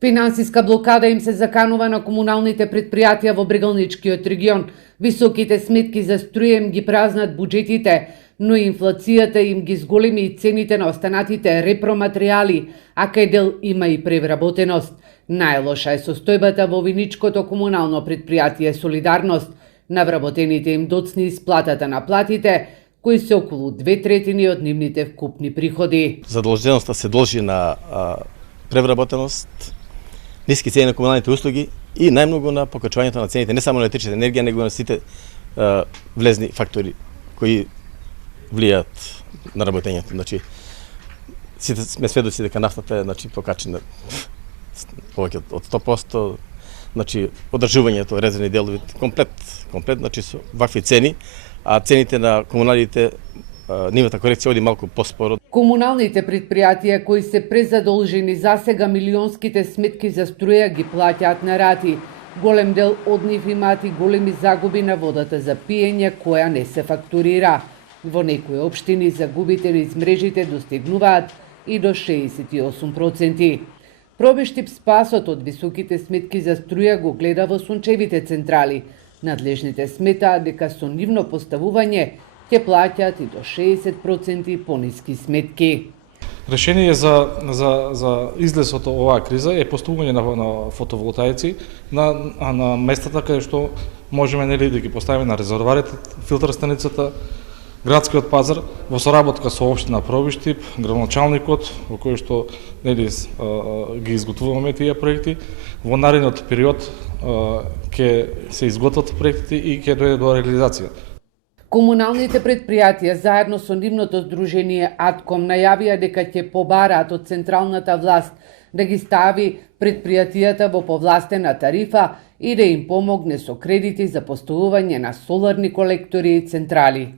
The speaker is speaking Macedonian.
Финансиска блокада им се заканува на комуналните предпријатија во Брегалничкиот регион. Високите сметки за струја им ги празнат буџетите, но инфлацијата им ги зголеми и цените на останатите репроматеријали, а кај дел има и превработеност. Најлоша е состојбата во виничкото комунално предпријатие Солидарност. На вработените им доцни исплатата на платите, кои се околу 2/3 од нивните вкупни приходи. Задолженоста се должи на превработеност, ниски цени на комуналните услуги и најмногу на покачувањето на цените не само на електричната енергија, него на сите влезни фактори кои влијаат на работењето. Значи, сите сме сведоци дека нафтата е покачена повеќе од 100%, значи одржувањето резервни делови комплет, значи со вакви цени, а цените на комуналите нивната корекција оди малку поспоро. Комуналните предпријатија кои се презадолжени засега милионските сметки за струја ги плаќаат на рати. Голем дел од нив имаат и големи загуби на водата за пиење која не се фактурира. Во некои општини загубите низ мрежите достигнуваат и до 68%. Пробиштип спасот од високите сметки за струја го гледа во сончевите централи. Надлежните сметаат дека со нивно поставување ќе плаќаат и до 60% пониски сметки. Решение за излез од оваа криза е поставување на фотоволтаици на местата каде што можеме да ги поставиме на резервоарите, филтр станицата, градскиот пазар во соработка со општина Пробиштип, градоначалникот, во кој што ги изготвуваме тие проекти. Во наредниот период ќе се изготват проектите и ќе дојде до реализација. Комуналните предпријатија заедно со нивното здружение Атком најавија дека ќе побараат од централната власт да ги стави предпријатијата во повластена тарифа и да им помогне со кредити за поставување на соларни колектори и централи.